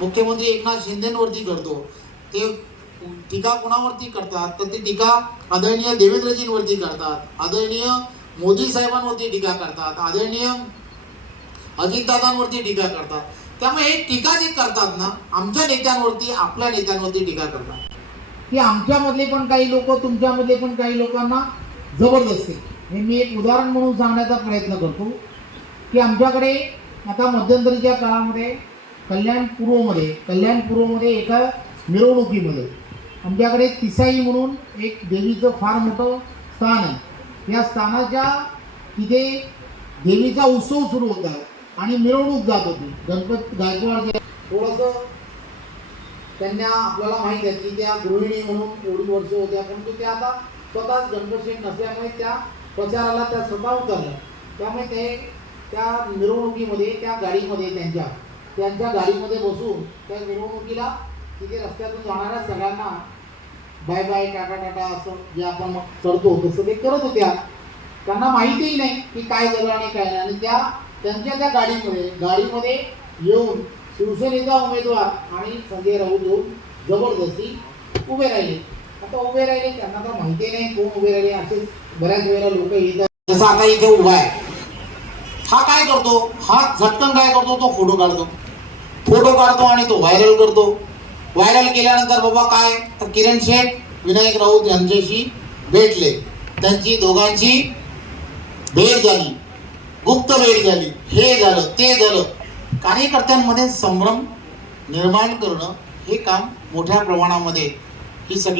मुख्यमंत्री एकनाथ शिंदेवरती करतो. ते टीका कोणावरती करतात? तर ते टीका आदरणीय देवेंद्रजींवरती करतात. आदरणीय मोदी साहेबांवरती टीका करतात. आदरणीय अजितदादांवरती टीका करतात. त्यामुळे हे टीका जे करतात ना आमच्या नेत्यांवरती आपल्या नेत्यांवरती टीका करतात. की आमच्यामधले पण काही लोक तुमच्यामधले पण काही लोकांना जबरदस्ती हे मी एक उदाहरण म्हणून सांगण्याचा प्रयत्न करतो की आमच्याकडे आता मध्यंतरीच्या काळामध्ये कल्याण पूर्वमध्ये कल्याण पूर्वमध्ये एका मिरवणुकीमध्ये. आमच्याकडे तिसाई म्हणून एक देवीचं फार मोठं स्थान आहे. या स्थानाच्या तिथे देवीचा उत्सव सुरू होता आणि मिरवणूक जात होती. गणपत गायकवाड जे थोडंसं त्यांना आपल्याला माहीत आहे की त्या गृहिणी म्हणून एवढी वर्ष होत्या परंतु त्या आता स्वतःच गणपती नसल्यामुळे त्या प्रचाराला त्या स्वतः उतरल्या त्यामुळे ते त्या मिरवणुकीमध्ये त्या गाडीमध्ये त्यांच्या त्यांच्या गाडीमध्ये बसून त्या मिरवणुकीला तिथे रस्त्यातून जाणाऱ्या सगळ्यांना बाय बाय टाटा टाटा असं जे आपण मग करतो तसं ते करत होत्या. त्यांना माहितीही नाही की काय झालं आणि काय नाही. आणि त्या त्यांच्या त्या गाडीमध्ये गाडीमध्ये येऊन शिवसेनेचा उमेदवार आणि संजय राऊत येऊन जबरदस्ती उभे राहिले. आता उभे राहिले त्यांना तर माहिती नाही कोण उभे राहिले. असे बऱ्याच वेळेला लोक येतात. जसं आता इथे उभा आहे. हा काय करतो? हा झटकन काय करतो? तो फोटो काढतो. फोटो काढतो आणि तो व्हायरल करतो. व्हायरल केल्यानंतर बाबा काय? तर किरण शेठ विनायक राऊत यांच्याशी भेटले. त्यांची दोघांची भेट झाली. गुप्त भेट झाली. हे झालं ते झालं. कार्यकर्त्यांमध्ये संभ्रम निर्माण करणं हे काम मोठ्या प्रमाणामध्ये ही सगळी